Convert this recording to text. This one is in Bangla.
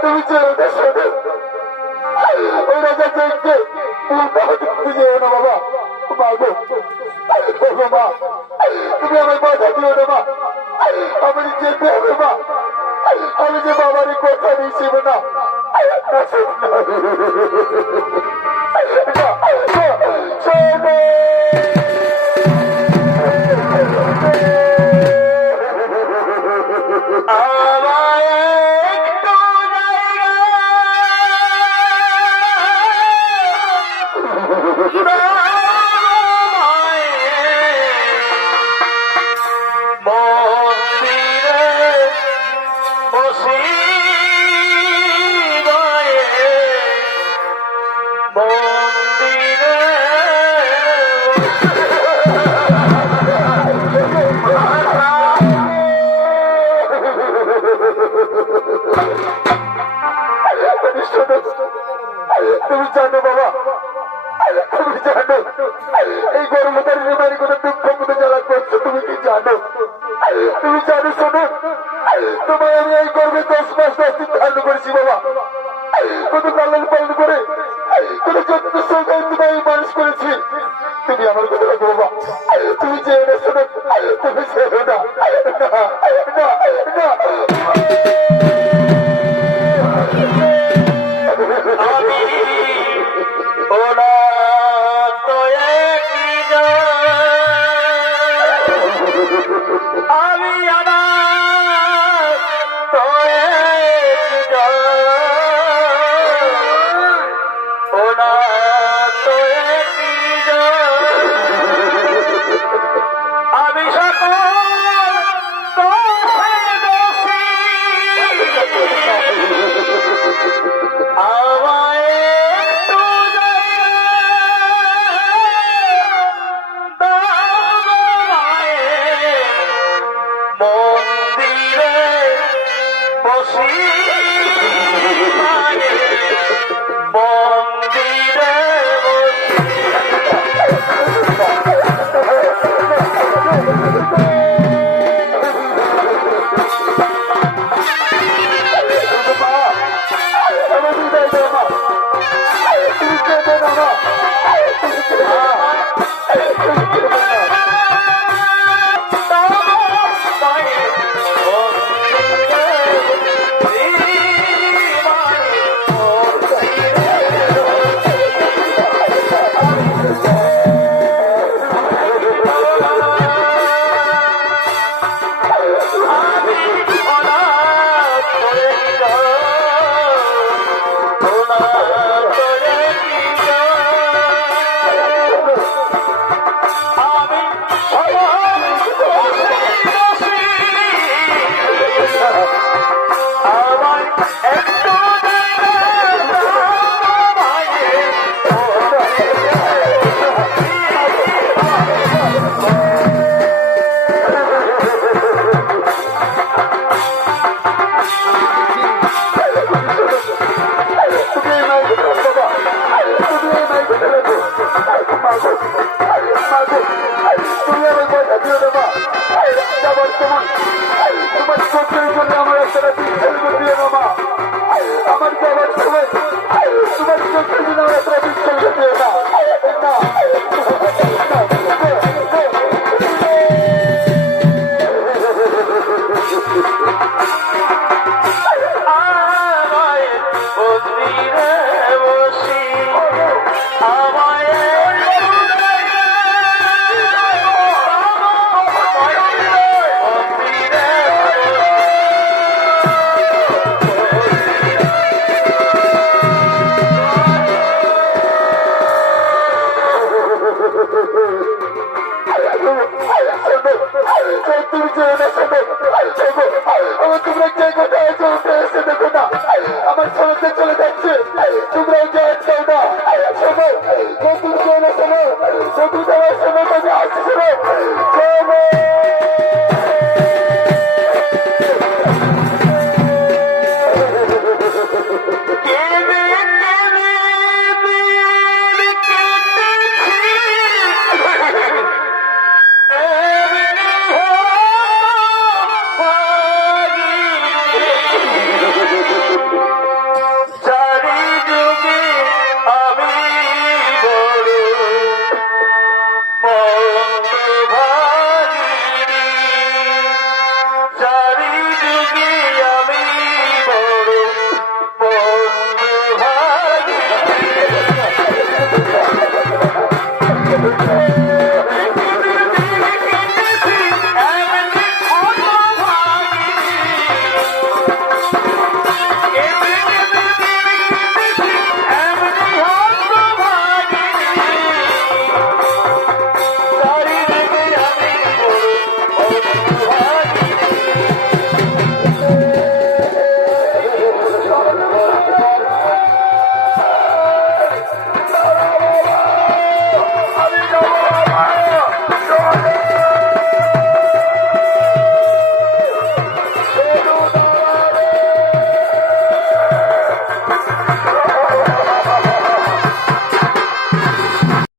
তুমি যে ওদের সাথে ওই রাজা চেয়ে খুঁজে না বাবা, মাগো মা, তুমি আমার বাধা দিও না মা, আমি যেতে হবে মা, আমি যে বাবারই কথা দিয়েছি না। তুমি জানো বাবা, তুমি জানো এই গর্ভধারী বাড়ি করে দুঃখ করে জ্বালা করছো, তুমি কি জানো? তুমি জানো শোনো, তোমায় আমি এই গর্ভে 10 মাস 10 দিন ধারণ করেছি বাবা, কত লালন পালন করে কত যত্ন সহকারে তোমায় আমি মানুষ করেছি। তুমি আমার কথা রাখো বাবা, তুমি চেয়ে না শোনো, তুমি চেয়ে না। আমার